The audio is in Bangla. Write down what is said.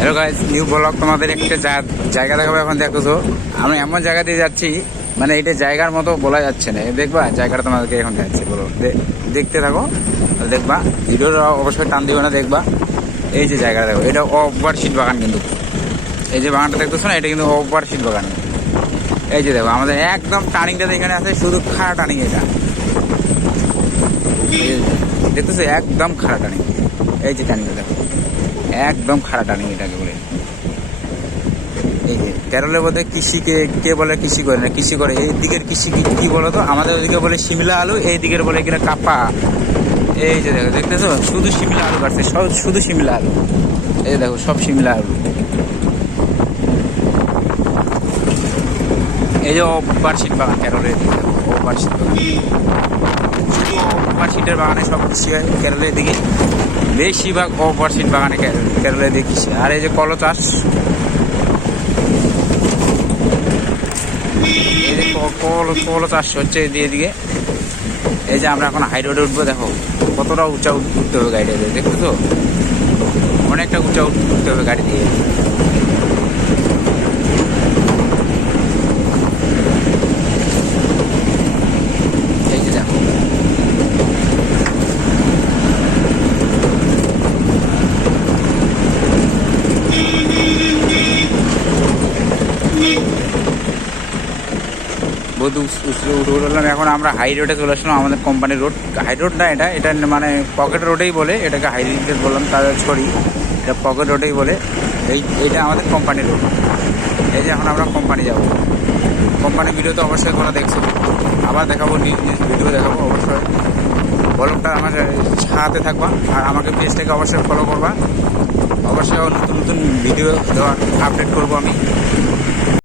হ্যালো গাইস, নিউ ব্লগ তোমাদের একটা জায়গা দেখাবো। এখন দেখো আমরা এমন জায়গা দিয়ে যাচ্ছি, মানে এটা জায়গার মতো বলা যাচ্ছে না। দেখবা জায়গাটা তোমাদেরকে এখন যাচ্ছে, বলো দেখতে থাকো, দেখবা ভিডিওটা অবশ্যই টান দিবে না। দেখবা এই যে জায়গাটা দেখো, এটা ওভারশিট বাগান, কিন্তু এই যে বাগানটা দেখতেছো না, এটা কিন্তু ওভারশিট বাগান। এই যে দেখো আমাদের একদম টার্নিংটা এখানে আছে, শুধু খাড়া টার্নিং। এটা দেখতেছো একদম খাড়া টার্নিং। এই যে টার্নিংটা দেখো, একদম খাড়া টার্নিং এটাকে বলে। এই যে কেরলের মধ্যে কৃষিকে কে বলে কৃষি করে না, কৃষি করে। এই দিকের কৃষি কি বলো তো, আমাদের ওইদিকে বলে শিমলা আলু, এই দিকের বলে কিনা কাপা। এই যে দেখো, দেখতেছো শুধু শিমলা আলু কাটছে, সব শুধু শিমলা আলু। এই দেখো সব শিমলা আলু। এই যে ওভারশিট বাগান কেরলের, ওভারশিট বাগান, শুধু ওভারশিটের বাগানে সব কৃষি হয় কেরলের দিকে। বেশিরভাগ ওভারশিট বাগানে কেরলের দিকে কৃষি। আর এই যে কলো চাষ, এই যে কলো চাষ হচ্ছে এদিকে। এই যে আমরা এখন হাই রোডে উঠবো, দেখো কতটা উঁচা উঠতে হবে গাড়ি দিয়ে, দেখো তো অনেকটা উঁচা উঠতে হবে গাড়ি দিয়ে। এই যে দেখো বহুত উঠলাম। এখন আমরা হাই রোডে চলে আসলাম, আমাদের কোম্পানির রোড। হাই রোড না, এটা মানে পকেট রোডেই বলে, এটাকে হাই রোড বললাম তার সরি, এটা পকেট রোডেই বলে। এইটা আমাদের কোম্পানির রোড। এই যে এখন আমরা কোম্পানি যাবো। কোম্পানির ভিডিও তো অবশ্যই তোমরা দেখছো, আবার দেখাবো, নিজ ভিডিও দেখাবো অবশ্যই। ব্লগটা আমার সাথে থাকবা, আর আমাকে পেজটাকে অবশ্যই ফলো করবা। অবশ্যই নতুন নতুন ভিডিও দেওয়া আপডেট করবো আমি।